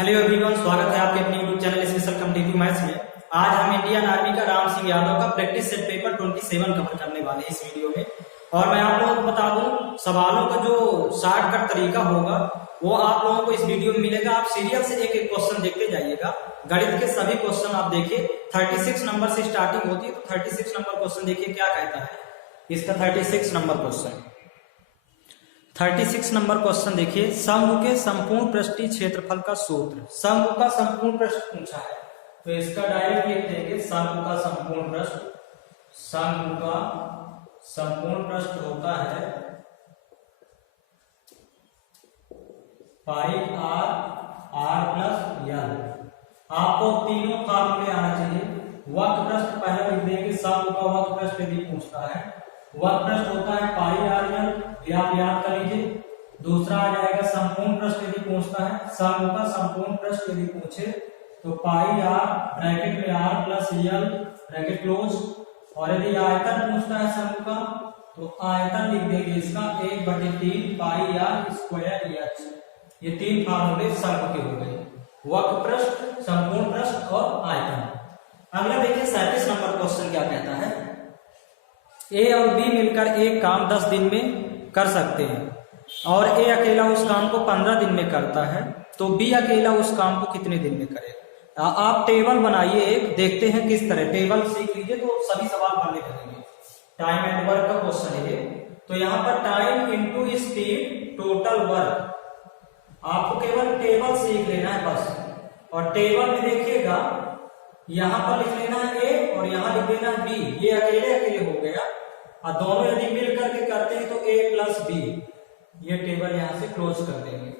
Hello everyone, स्वागत है आपके अपने YouTube channel special competitive maths में। आज हम इंडियन आर्मी का राम सिंह यादव का प्रैक्टिस सेट पेपर 27 कवर करने वाले हैं इस वीडियो में। और मैं आप लोगों को बता दूं, सवालों का जो शॉर्टकट तरीका होगा वो आप लोगों को इस वीडियो में मिलेगा। आप सीरियल से एक एक क्वेश्चन देखते जाइएगा। गणित के सभी क्वेश्चन आप देखिए, 36 नंबर से स्टार्टिंग होती है। तो 36 नंबर क्वेश्चन देखिए क्या कहता है इसका। 36 नंबर क्वेश्चन देखिए, शंकु के संपूर्ण पृष्ठीय क्षेत्रफल का सूत्र। शंकु का संपूर्ण पृष्ठ पूछा है तो इसका डायरेक्ट लिख देंगे शंकु का संपूर्ण पृष्ठ। शंकु का संपूर्ण पृष्ठ होता है पाई आर प्लस यल। आपको तीनों फार्मूले आना चाहिए। वक्र पृष्ठ पहले लिख देंगे, शंकु का वक्र पृष्ठ यदि पूछता है, वक्र पृष्ठ होता है पाई आर यल, ये आप याद कर लीजिए। दूसरा आ जाएगा संपूर्ण पृष्ठ यदि पूछता है, शंकु का संपूर्ण पृष्ठ यदि पूछे तो पाई आर ब्रैकेट में R plus L bracket close. और यदि आयतन पूछता है शंकु का तो आयतन लिख देंगे इसका 1/3 पाई आर स्क्वायर एच। ये तीन फार्मूले शंकु के हो गए, वक्र पृष्ठ, संपूर्ण पृष्ठ और आयतन। अगला देखिए 37 नंबर क्वेश्चन क्या कहता है। ए और बी मिलकर एक काम 10 दिन में कर सकते हैं और ए अकेला उस काम को 15 दिन में करता है, तो बी अकेला उस काम को कितने दिन में करेगा। आप टेबल बनाइए एक, देखते हैं किस तरह। टेबल सीख लीजिए तो सभी सवाल बनने लगेंगे। टाइम एंड वर्क का क्वेश्चन है। तो यहाँ पर time into speed total work, आपको केवल टेबल सीख लेना है बस। और टेबल में देखिएगा यहाँ पर लिख लेना है ए और यहाँ लिख लेना है बी। ये अकेले अकेले हो गया और दोनों यदि मिल करके करते हैं तो ए प्लस बी। ये टेबल यहाँ से क्लोज कर देंगे।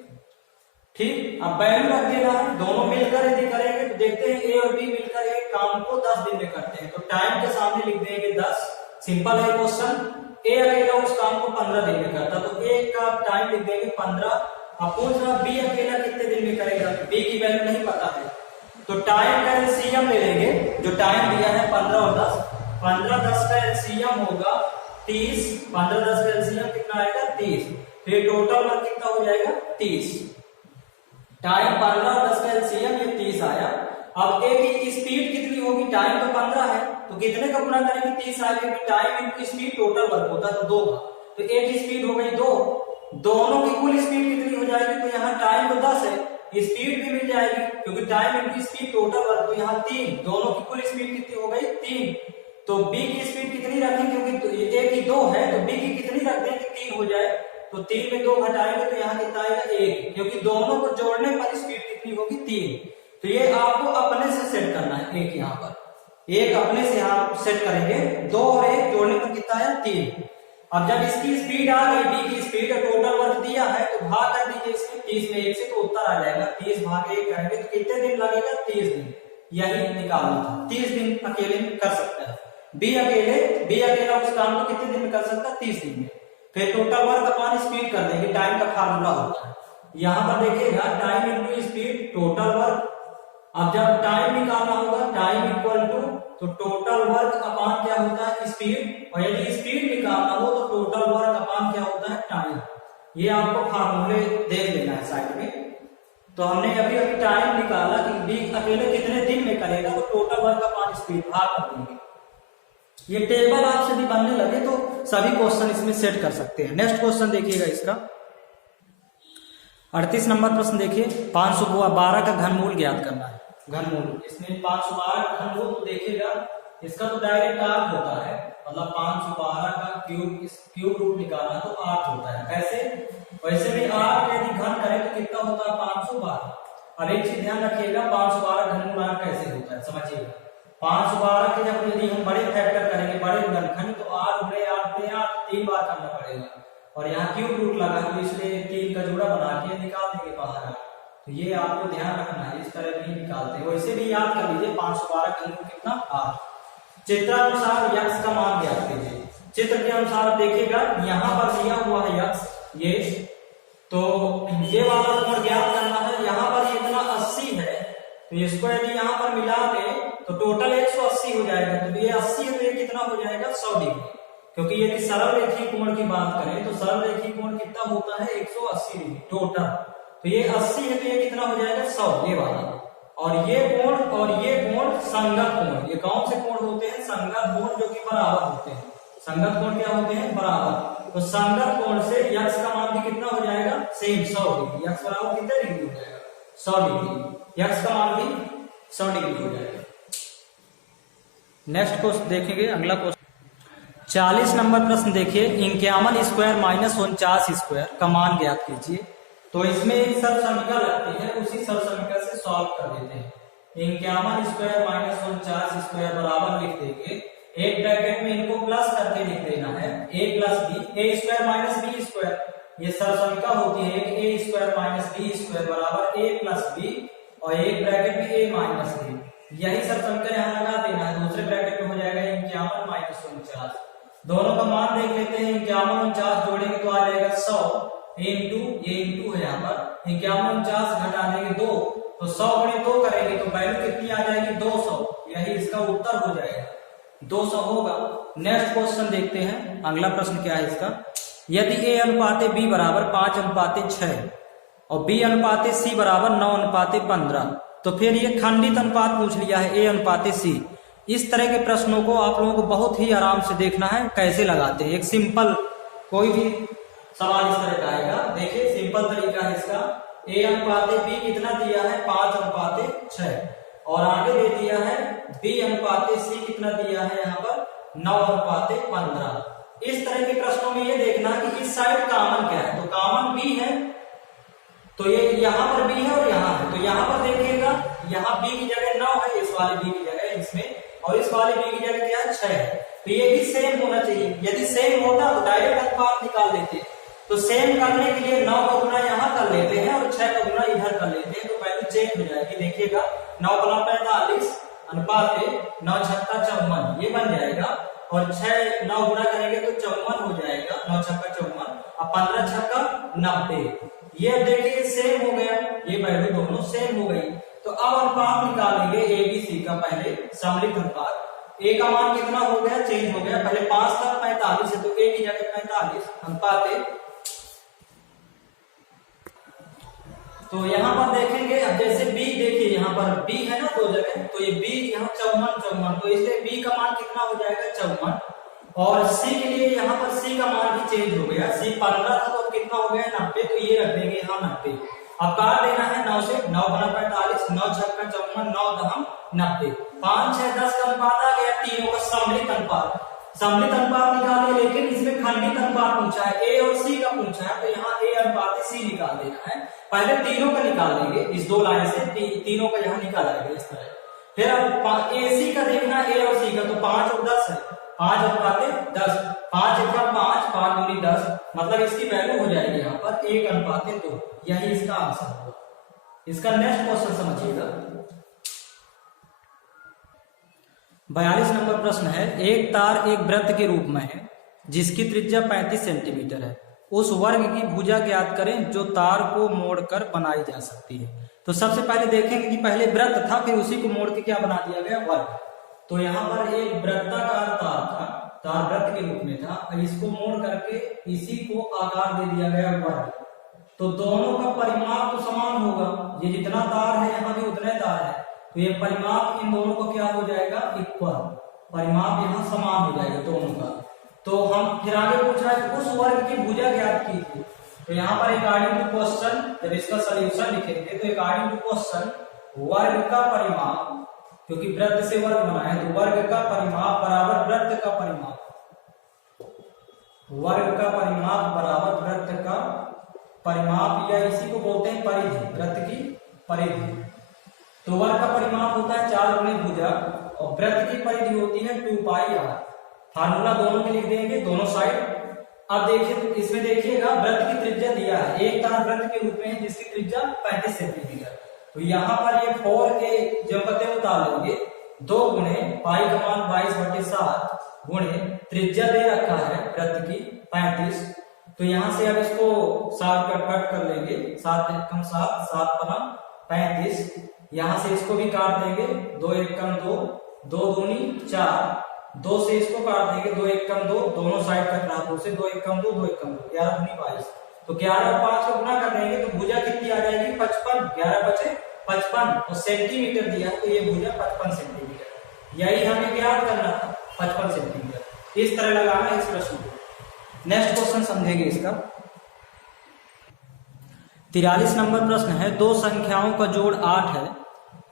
ठीक, अब वैल्यू रख देना है। दोनों मिलकर यदि करेंगे तो देखते हैं ए और बी मिलकर एक काम को 10 दिन में करते हैं, तो टाइम के सामने लिख देंगे 10। सिंपल है क्वेश्चन। ए अकेला उस काम को 15 दिन में करता, तो ए का टाइम लिख देंगे 15। अब पूछ रहा बी अकेला कितने दिन में करेगा, बी की वैल्यू नहीं पता है तो टाइम का एलसीएम ले लेंगे। जो टाइम दिया है 15 और 10, 15 10 का एलसीएम होगा 30। 15 10 का एलसीएम कितना आएगा 30। फिर टोटल वर्क कितना हो जाएगा 30। टाइम 15 और 10 का एलसीएम ये 30 आया। अब ए की स्पीड कितनी होगी, टाइम तो 15 है तो कितने का गुना करेंगे 30 आएगा। Time into speed total work होता है तो 2 का, तो ए की स्पीड हो गई 2। दोनों की कुल स्पीड कितनी हो जाएगी, तो यहाँ टाइम तो 10 है, स्पीड भी मिल जाएगी क्योंकि time into speed total work, तो यहाँ 3। दोनों की कुल स्पीड कितनी हो गई 3। तो बी की स्पीड कितनी रखें, क्योंकि ए की 2 है तो बी की कितनी रख दें कि 3 हो जाए। तो 3 में 2 घटाएंगे तो यहाँ कितना आएगा 1, क्योंकि दोनों को जोड़ने पर स्पीड कितनी होगी 3। तो ये आपको अपने से सेट करना है। एक यहाँ पर एक अपने से यहाँ सेट करेंगे, 2 और 1 जोड़ने पर कितना आया 3। अब जब इसकी स्पीड आ गई, बी की स्पीड और टोटल वर्क दिया है तो भाग कर दीजिए इसमें 30 में 1 से, तो उत्तर आ जाएगा 30 भाग 1 करेंगे तो कितने दिन लगेगा 30 दिन। यही निकालना था। 30 दिन अकेले में कर सकता है बी अकेला उस काम को कितने दिन में कर सकता है 30 दिन में। फिर टोटल वर्क अपॉन स्पीड कर देंगे, टाइम का फार्मूला होता है। यहाँ पर देखिएगा time into speed total work. अब जब टाइम निकालना होगा, टाइम इक्वल टू तो टोटल वर्क अपॉन क्या होता है स्पीड, और यदि स्पीड निकालना हो तो टोटल वर्क अपॉन क्या होता है टाइम। ये आपको फार्मूले देख लेना है साइड में। तो हमने अभी टाइम निकाला कि बी अकेले कितने दिन में करेगा, तो टोटल वर्क अपॉन स्पीड भाग कर देंगे। ये टेबल आपसे भी बनने लगे तो सभी क्वेश्चन इसमें सेट कर सकते हैं। नेक्स्ट क्वेश्चन देखिएगा इसका 38 नंबर प्रश्न देखिए, 512 का घनमूल ज्ञात करना है। घनमूल इसमें 512 का घनमूल तो देखिएगा इसका तो डायरेक्ट 8 होता है, मतलब 512 का क्यूब रूट निकालना तो 8 होता है। कैसे, वैसे भी 8 यदि घन करें तो कितना होता है 512। और एक चीज ध्यान रखिएगा, 512 घनमूल 8 कैसे होता है समझिएगा। 512 के जब यदि हम बड़े फैक्टर करेंगे, बड़े गुणनखंड, तो 8 गुणे 8 गुणे 8 3 बार करना पड़ेगा। और यहाँ क्यूब रूट लगा तो इसलिए 3 का जोड़ा बना के निकाल देंगे बाहर। तो ये आपको ध्यान रखना है, इस तरह भी निकालते हैं। वैसे भी याद कर लीजिए 512 घनमूल कितना 8। चित्रानुसार यक्स का मान ज्ञात कीजिए। चित्र के अनुसार देखिएगा यहाँ पर दिया हुआ है यक्स, ये तो ये वाला कोण ज्ञात करना है। यहाँ पर इतना 80 है तो इसको यदि यहाँ पर मिला दे तो टोटल 180 हो जाएगा। तो ये 80 है तो ये कितना हो जाएगा 100 डिग्री, क्योंकि यदि सरल रेखीय कोण की बात करें तो सरल रेखीय कोण कितना होता है 180 डिग्री टोटल। तो ये 80 है, तो ये कितना हो जाएगा 100, ये वाला। और ये कोण संगत कोण, ये कौन से कोण होते हैं? संगत कोण, जो कि बराबर होते हैं। संगत कोण क्या होते हैं? बराबर। तो संगत कोण से यक्स का मान भी कितना हो जाएगा? Same 100 degree. यक्स बराबर कितने डिग्री हो जाएगा? 100 डिग्री। यक्स का मान भी 100 डिग्री हो जाएगा। नेक्स्ट क्वेश्चन देखेंगे, अगला क्वेश्चन 40 नंबर प्रश्न देखिए, 51 स्क्वायर माइनस 49 स्क्वायर का मान ज्ञात कीजिए। तो इसमें एक सरल समीकरण लगती है, उसी सरल समीकरण से सॉल्व कर देते हैं। 51 स्क्वायर माइनस 49 स्क्वायर बराबर लिख देंगे, एक ब्रैकेट में इनको प्लस करके लिख देना है, a plus B, A square minus B square. ये सरल समीकरण होती है कि A square minus B square बराबर a प्लस बी, और एक ब्रैकेट में a माइनस बी। यही सरल समीकरण यहाँ लगा देना है। दूसरे ब्रैकेट में हो जाएगा 51 माइनस 49। दोनों का मान देख लेते हैं। 51 49 जोड़ेंगे तो आ जाएगा 100 इंटू, ये इंटू है यहाँ पर, 51 49 घटा देंगे 2, तो 100 गुणे 2 करेंगे तो वैल्यू कितनी आ जाएगी? 200। यही इसका उत्तर हो जाएगा, 200 होगा। नेक्स्ट क्वेश्चन देखते हैं, अगला प्रश्न क्या है इसका। यदि a अनुपाते b बराबर 5 अनुपाते 6 और b अनुपाते c बराबर 9 अनुपाते 15, तो फिर ये खंडित अनुपात पूछ लिया है, a अनुपाते c। इस तरह के प्रश्नों को आप लोगों को बहुत ही आराम से देखना है कैसे लगाते हैं। एक सिंपल कोई भी सवाल इस तरह का आएगा, देखिए सिंपल तरीका है इसका। a अनुपाते b कितना दिया है? 5 अनुपाते 6, और आगे दे दिया है b अनुपाते c कितना दिया है यहाँ पर? 9 अनुपाते 15। इस तरह के प्रश्नों में ये देखना कि इस साइड कॉमन क्या है, तो कॉमन b है, तो ये यहाँ पर b है और यहाँ है, तो यहाँ पर देखिएगा, यहाँ b की जगह 9 है, इस वाले b की जगह इसमें, और इस वाले b की जगह क्या है? 6 है। तो ये भी सेम होना चाहिए। यदि सेम होता तो डायरेक्ट अनुपात निकाल लेते, तो सेम करने के लिए 9 का गुना यहाँ कर लेते हैं और 6 का गुना इधर कर लेते हैं, तो वैल्यू चेंज हो जाएगी। देखिएगा 9 गुना 45 अनुपात 9 छक्का 54, ये बन जाएगा, और 6 9 गुना करेंगे तो 54 हो जाएगा, 9 छक्का 54, अब 15 छक्का 90। ये अब देखिए सेम हो गया, ये वैल्यू दोनों सेम हो गई। तो अब अनुपात निकालेंगे ए बी सी का, पहले सम्मिलित अनुपात। ए का मान कितना हो गया? चेंज हो गया, पहले 5 था 45 है, तो ए की जगह 45 अनुपात। तो यहाँ पर देखेंगे, अब जैसे b देखिए, यहाँ पर b है ना 2 जगह, तो ये b यहाँ 54, तो इसलिए b का मान कितना हो जाएगा? 54। और c के लिए यहाँ पर c का मान भी चेंज हो गया, c 15 था तो कितना हो गया? 90, तो ये रख देंगे यहाँ 90। अब काट देना है 9 से, 9 गुना 45, 9 छक्का 54, 9 दहम 90, 5 6 10 का अनुपात आ गया, तीनों का सम्मिलित अनुपात। सम्मिलित अनुपात निकाले, लेकिन इसमें खंडित अनुपात पूछा है, a और c का पूछा है, तो यहाँ a अनुपात c निकाल देना है। पहले तीनों का निकाल लेंगे, इस 2 लाइन से तीनों का यहाँ निकाला जाएगा इस तरह। फिर अब ac का देखना, a और c का, तो 5 और 10 है, 5 अनुपात 10, 5 1 5, 5 दूनी 10, मतलब इसकी वैल्यू हो जाएगी यहाँ पर 1 अनुपात 2। यही इसका आंसर होगा। इसका नेक्स्ट क्वेश्चन समझिएगा, 42 नंबर प्रश्न है। एक तार एक वृत्त के रूप में है जिसकी त्रिज्या 35 सेंटीमीटर है, उस वर्ग की भुजा ज्ञात करें जो तार को मोड़कर बनाई जा सकती है। तो सबसे पहले देखेंगे कि पहले वृत्त था, फिर उसी को मोड़ के क्या बना दिया गया? वर्ग। तो यहाँ पर एक वृत्ताकार तार था, तार वृत्त के रूप में था, इसको मोड़ करके इसी को आकार दे दिया गया वर्ग। तो दोनों का परिमाप तो समान होगा, ये जितना तार है यहाँ भी उतने तार है, तो ये परिमाप इन दोनों को क्या हो जाएगा? इक्वल, परिमाप यहाँ समान हो जाएगा दोनों का। तो हम फिर आगे पूछ रहा है उस वर्ग की भुजा ज्ञात कीजिए। तो यहाँ पर अकॉर्डिंग टू क्वेश्चन, जब इसका सॉल्यूशन लिखेंगे तो अकॉर्डिंग टू क्वेश्चन वर्ग का परिमाप, क्योंकि वृत्त से वर्ग बना है, तो वर्ग का परिमाप बराबर वृत्त का परिमाप, वर्ग का परिमाप बराबर वृत्त का परिमाप, या इसी को बोलते हैं परिधि, वृत्त की परिधि। तो वर्ग का परिमाप होता है 4 गुणे भुजा, और वृत्त की परिधि होती है 2 पाई r। फार्मूला दोनों के लिख देंगे, दोनों साइड। अब देखिए, इसमें देखिएगा वृत्त की त्रिज्या दिया है, एक तार वृत्त के रूप में है जिसकी त्रिज्या 35 सेंटीमीटर। तो यहाँ पर ये 4 के जब पते उतार लेंगे, 2 गुणे पाई का मान 22/7 गुणे त्रिज्या दे रखा है वृत्त की 35। तो यहाँ से अब इसको 7 कट कर लेंगे, 7 एकम 7, 7 बना 35। यहाँ से इसको भी काट देंगे, 2 एकम 2, 2 दूनी 4, 2 से इसको काट देंगे, 2 एकम 2, दोनों साइड कट रहा, 2 से 2 एकम 2, 2 एकम 2, 11 दूनी 22। तो 11 और 5 को गुना कर देंगे तो भुजा कितनी आ जाएगी 55, 11 बचे 55 और सेंटीमीटर दिया तो ये भुजा 55 सेंटीमीटर। यही हमें ज्ञात करना था 55 सेंटीमीटर। इस तरह लगाना है इस प्रश्न को। नेक्स्ट क्वेश्चन समझेंगे इसका। 43 नंबर प्रश्न है, दो संख्याओं का जोड़ 8 है,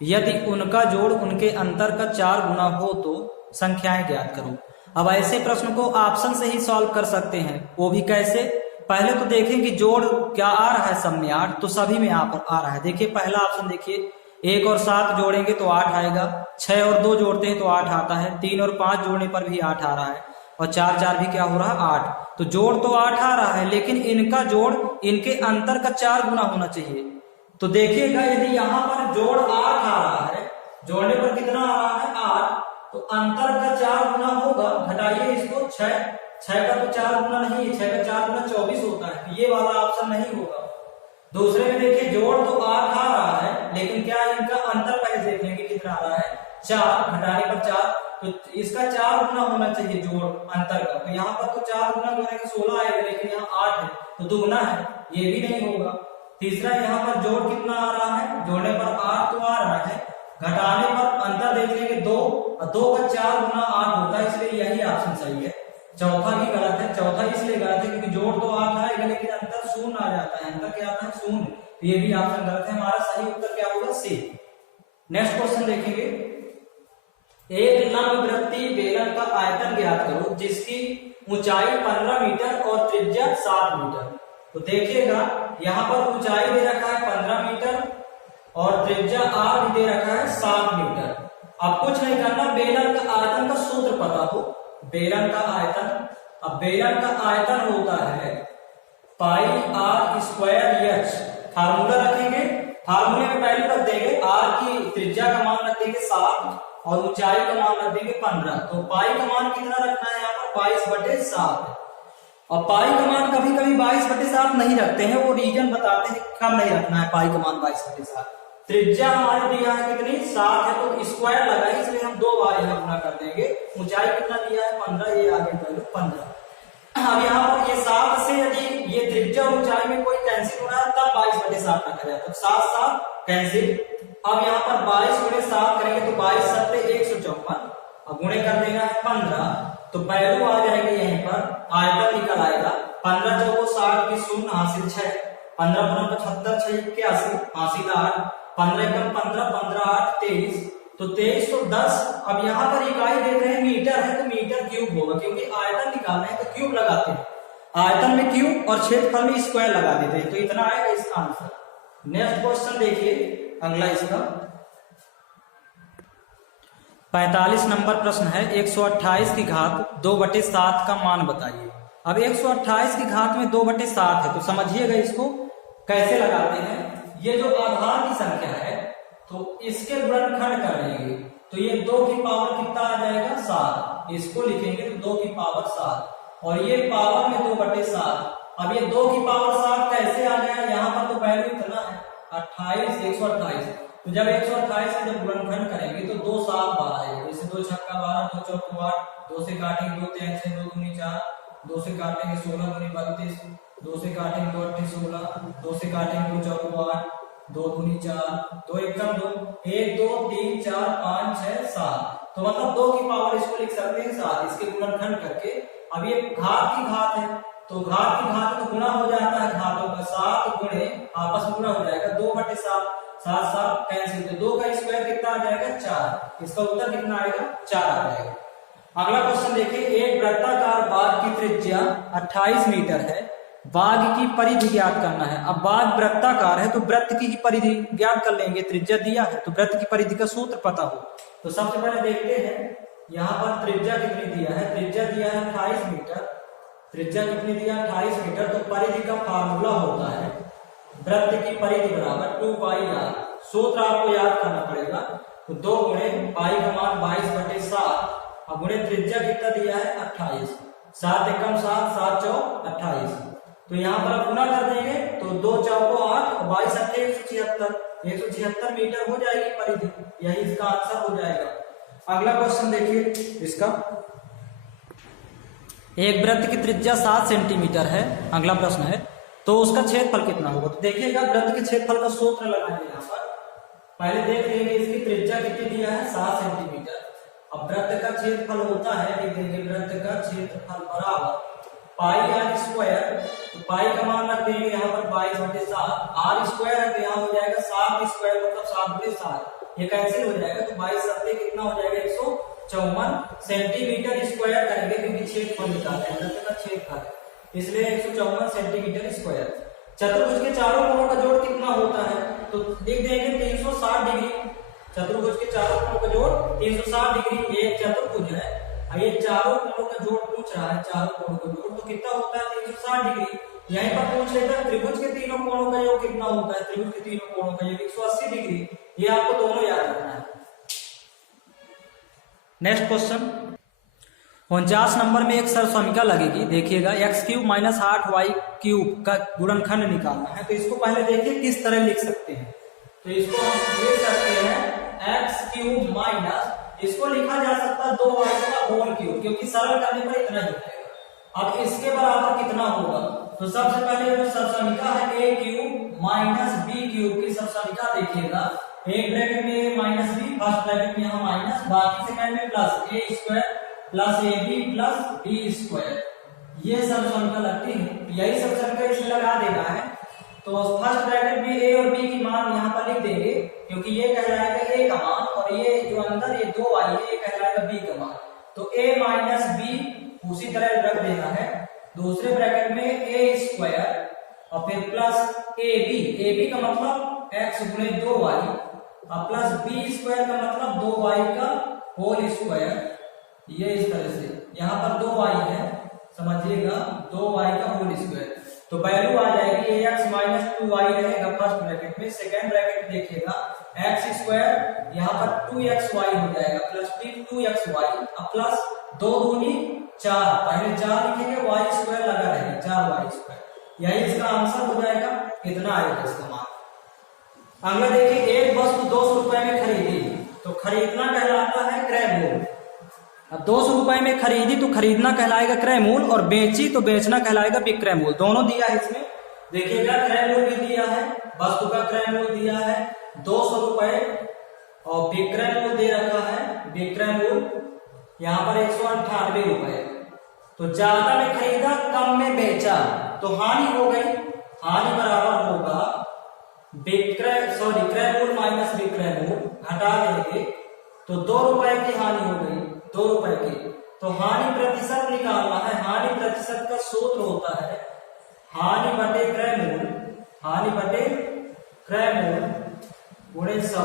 यदि उनका जोड़ उनके अंतर का 4 गुना हो तो संख्याएं ज्ञात करो। अब ऐसे प्रश्न को ऑप्शन से ही सॉल्व कर सकते हैं, वो भी कैसे। पहले तो देखें कि जोड़ क्या आ रहा है, सब में 8, तो सभी में यहाँ पर आ रहा है। देखिए पहला ऑप्शन देखिए, 1 और 7 जोड़ेंगे तो 8 आएगा, 6 और 2 जोड़ते हैं तो 8 आता है, 3 और 5 जोड़ने पर भी 8 आ रहा है, और 4 4 भी क्या हो रहा है 8। तो जोड़ तो 8 आ रहा है, लेकिन इनका जोड़ इनके अंतर का 4 गुना होना चाहिए। तो देखिएगा यदि यहाँ पर जोड़ 8 आ रहा है, जोड़ने पर कितना आ रहा है 8, तो अंतर का 4 गुना होगा। घटाइए इसको, 6 का तो 4 गुना नहीं है, 6 का 4 गुना 24 होता है, तो ये वाला ऑप्शन नहीं होगा। दूसरे में देखिए जोड़ तो 8 आ रहा है, लेकिन क्या इनका अंतर पहले देखेंगे कितना आ रहा है 4, घटाने पर 4, तो इसका 4 गुना होना चाहिए जोड़ अंतर का। तो यहाँ पर तो 4 गुना करेंगे 16 आएगा, लेकिन यहाँ 8 है तो दुगना है, ये भी नहीं होगा। तीसरा यहाँ पर जोड़ कितना आ रहा है, जोड़ने पर 8 तो आ रहा है, घटाने पर अंतर देख लेंगे 2, और 2 का 4 गुना 8 होता है, इसलिए यही ऑप्शन सही है। चौथा भी गलत है, चौथा इसलिए गलत है क्योंकि जोड़ तो 8 आएगा लेकिन अंतर 0 आ जाता है, अंतर क्या आता है 0, तो ये भी ऑप्शन गलत है। हमारा सही उत्तर क्या होगा सी। नेक्स्ट क्वेश्चन देखेंगे, एक लंबवृत्तीय बेलन का आयतन ज्ञात करो जिसकी ऊंचाई 15 मीटर और त्रिज्या 7 मीटर। तो देखिएगा यहाँ पर ऊंचाई दे रखा है 15 मीटर और त्रिज्या r भी दे रखा है 7 मीटर। अब कुछ नहीं करना, बेलन का आयतन का सूत्र पता हो, बेलन का आयतन। अब बेलन का आयतन होता है पाई r स्क्वायर h। फार्मूला रखेंगे, फार्मूले में पहले रख देंगे r की त्रिज्या का मान रख देंगे 7 और ऊंचाई का मान रख देंगे 15। तो पाई का मान कितना रखना है यहाँ पर 22/7। और पाई का मान कभी कभी 22/7 नहीं रखते हैं, वो रीजन बताते हैं कम नहीं रखना है पाई का मान 22/7। त्रिज्या हमारे दिया है कितनी 7 है, तो स्क्वायर लगा है इसलिए हम 2 बार यहाँ गुना कर देंगे। ऊंचाई कितना दिया है 15, ये आगे पहले 15। अब यहाँ पर ये 7 से यदि ये त्रिज्या ऊंचाई में कोई कैंसिल हो रहा है तब 22/7 रखा जाता है, 7 7 कैंसिल। अब यहाँ पर 22/7 करेंगे तो 22 7 154, अब गुणे कर देना है 15, तो वैल्यू आ जाएगी यहीं पर, आयतन निकल आएगा 15 चौको 60 की 0 हासिल 6, 15 75 6 81 हासिल 8, 15 एकम 15 15 8 23, तो 23 तो 10। अब यहाँ पर इकाई देख रहे हैं मीटर है, तो मीटर क्यूब होगा, क्योंकि आयतन निकालना है तो क्यूब लगाते हैं, आयतन में क्यूब और क्षेत्रफल में स्क्वायर लगा देते हैं, तो इतना आएगा इसका आंसर। नेक्स्ट क्वेश्चन देखिए अगला इसका 45 नंबर प्रश्न है, 128 की घात 2/7 का मान बताइए। अब 128 की घात में 2/7 है, तो समझिएगा इसको कैसे लगाते हैं। ये जो आधार की संख्या है तो इसके गुणनखंड कर लेंगे, तो ये 2 की पावर कितना आ जाएगा 7, इसको लिखेंगे तो 2 की पावर 7, और ये पावर में 2/7। अब ये 2 की पावर 7 कैसे आ गया, यहाँ पर तो वैल्यू इतना है 28 128, तो जब 128 का जब गुणनखंड करेंगे तो 2 7 बार आएगा, जैसे 2 छक्का 12 2 चौको 8, 2 से काटेंगे 2 3 6 2 दूनी 4, 2 से काटेंगे 16 दूनी 32, 2 से काटेंगे 2 8 16, 2 से काटेंगे 2 चौको 8, 2 दूनी 4, 2 एकम 2, 1 2 3 4 5 6 7, तो मतलब 2 की पावर इसको लिख सकते हैं 7, इसके गुणनखंड करके। अब ये घात की घात है, तो घात की घात तो गुना हो जाता है घातों का, 7 गुणे आपस में गुना हो जाएगा 2/7, 7 7 कैंसिल, तो 2 का स्क्वायर कितना आ जाएगा 4, इसका उत्तर कितना आएगा 4 आ जाएगा। अगला क्वेश्चन देखिए, एक वृत्ताकार बाग की त्रिज्या 28 मीटर है, बाग की परिधि ज्ञात करना है। अब बाग वृत्ताकार है तो वृत्त की ही परिधि ज्ञात कर लेंगे, त्रिज्या दिया है तो वृत्त की परिधि का सूत्र पता हो। तो सबसे पहले देखते हैं यहाँ पर त्रिज्या कितनी दिया है, त्रिज्या दिया है 28 मीटर, त्रिज्या कितनी दिया 28 मीटर, तो परिधि का फार्मूला होता है वृत्त की परिधि बराबर 2πr, सूत्र आपको याद करना पड़ेगा। तो 2 गुणे पाई का मान 22/7, अब गुणे त्रिज्या कितना दिया है 28, 7 एकम 7 7 चौक 28, तो यहाँ पर गुना कर देंगे तो 2 चौको 8 और 22 7 176 मीटर हो जाएगी परिधि, यही इसका आंसर हो जाएगा। अगला क्वेश्चन देखिए इसका, एक वृत्त की त्रिज्या 7 सेंटीमीटर है, अगला प्रश्न है, तो उसका क्षेत्रफल कितना होगा। तो देखिएगा वृत्त के क्षेत्रफल का सूत्र लगाएंगे यहाँ पर। पहले देख लेंगे इसकी त्रिज्या कितनी दिया है 7 सेंटीमीटर। अब वृत्त का क्षेत्रफल होता है, लिख देंगे वृत्त का क्षेत्रफल बराबर पाई आर स्क्वायर। तो पाई का मान रख देंगे यहाँ पर 22/7, आर स्क्वायर है तो यहाँ हो जाएगा 7 स्क्वायर मतलब 7/7, ये कैंसिल हो जाएगा तो 22 कितना हो जाएगा 154 सेंटीमीटर स्क्वायर करेंगे क्योंकि क्षेत्रफल निकालना है, वृत्त का क्षेत्रफल, इसलिए 154 सेंटीमीटर स्क्वायर। चतुर्भुज के चारों कोणों का जोड़ कितना होता है तो लिख देंगे 360 डिग्री। चतुर्भुज के चारों कोणों का जोड़ 360 डिग्री। ये एक चतुर्भुज है, ये चारों कोणों का जोड़ पूछ रहा है, चारों कोणों का जोड़ तो कितना होता है 360 डिग्री। यहीं पर पूछ लेता है त्रिभुज के तीनों कोणों का योग कितना होता है, त्रिभुज के तीनों कोणों का योग 180 डिग्री। ये आपको दोनों याद रखना है। नेक्स्ट क्वेश्चन 49 नंबर में एक सरसमीका लगेगी, देखिएगा x³ - 8y³ का गुणनखंड निकालना है। तो इसको पहले देखिए किस तरह लिख सकते हैं। तो इसको हम लिख सकते हैं x³ इसको लिखा जा सकता है 2y का होल क्यूब, क्योंकि सरल करने पर इतना ही आएगा। अब इसके बराबर कितना होगा तो सबसे पहले जो सरसमीका है a³ - b³ की सरसमीका देखिएगा, एक ब्रैकेट में a - b, फर्स्ट ब्रैकेट में यहाँ माइनस, बाकी सेकंड में plus a² plus ab plus b²। ये सरसमीका लगती है, यही सरसमीका इसमें लगा देना है। तो फर्स्ट ब्रैकेट में a और b की मान यहाँ पर लिख देंगे, क्योंकि ये कहलाएगा a का मान और ये जो अंदर ये 2y है ये कहलाएगा b का मान। तो a - b उसी तरह रख देना है। दूसरे ब्रैकेट में a² और फिर प्लस ab का मतलब x गुणे 2y और प्लस b² का मतलब 2y का होल स्क्वायर। ये इस तरह से यहाँ पर 2y है, समझिएगा 2y का होल स्क्वायर। तो वैल्यू आ जाएगी ax - 2y रहेगा फर्स्ट ब्रैकेट में। सेकेंड ब्रैकेट में देखिएगा x² यहाँ पर 2xy हो जाएगा प्लस 2xy अब प्लस 2 दूनी 4, पहले 4 लिखेंगे y² लगा रहेगा 4y²। यही इसका आंसर हो जाएगा, कितना आएगा इसका मान। अगला देखिए एक वस्तु 200 रुपए में खरीदी तो खरीदना कहलाता है क्रय मूल्य। अब 200 रुपए में खरीदी तो खरीदना कहलाएगा क्रय मूल्य और बेची तो बेचना कहलाएगा विक्रय मूल्य। दोनों दिया है इसमें, देखिएगा क्रय मूल्य भी दिया है, वस्तु का क्रय मूल्य दिया है 200 रुपए और विक्रय मूल्य दे रखा है, विक्रय मूल्य यहाँ पर 198 रुपए। तो ज्यादा में खरीदा कम में बेचा तो हानि हो गई, हानि बराबर होगा क्रय मूल्य माइनस विक्रय मूल्य, घटा देंगे तो 2 रुपए की हानि हो गई, 2 रुपए की। तो हानि प्रतिशत निकालना है, हानि प्रतिशत का सूत्र होता है हानि बटे क्रय मूल्य, हानि बटे क्रय मूल्य गुणे 100।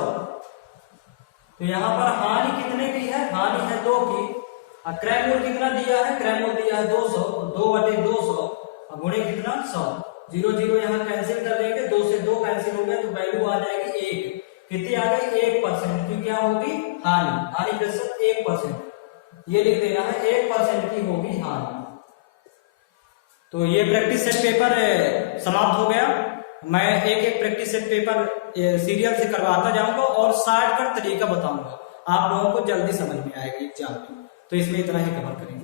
तो यहाँ पर हानि कितने की है, हानि है 2 की और क्रय मूल्य कितना दिया है, क्रय मूल्य दिया है 200, 2 बटे 200 और गुणे कितना 100। 0 0 यहाँ कैंसिल कर देंगे, 2 से 2 कैंसिल हो गया तो वैल्यू आ जाएगी 1। कितनी आ गई 1%, क्योंकि क्या होगी हानि, हानि प्रतिशत 1%। ये लिख देना है 1% की होगी हानि। तो ये प्रैक्टिस सेट पेपर समाप्त हो गया। मैं एक एक प्रैक्टिस सेट पेपर सीरियल से करवाता जाऊंगा और शॉर्टकट तरीका बताऊंगा, आप लोगों को जल्दी समझ में आएगा एग्जाम में। तो इसमें इतना ही कवर करेंगे।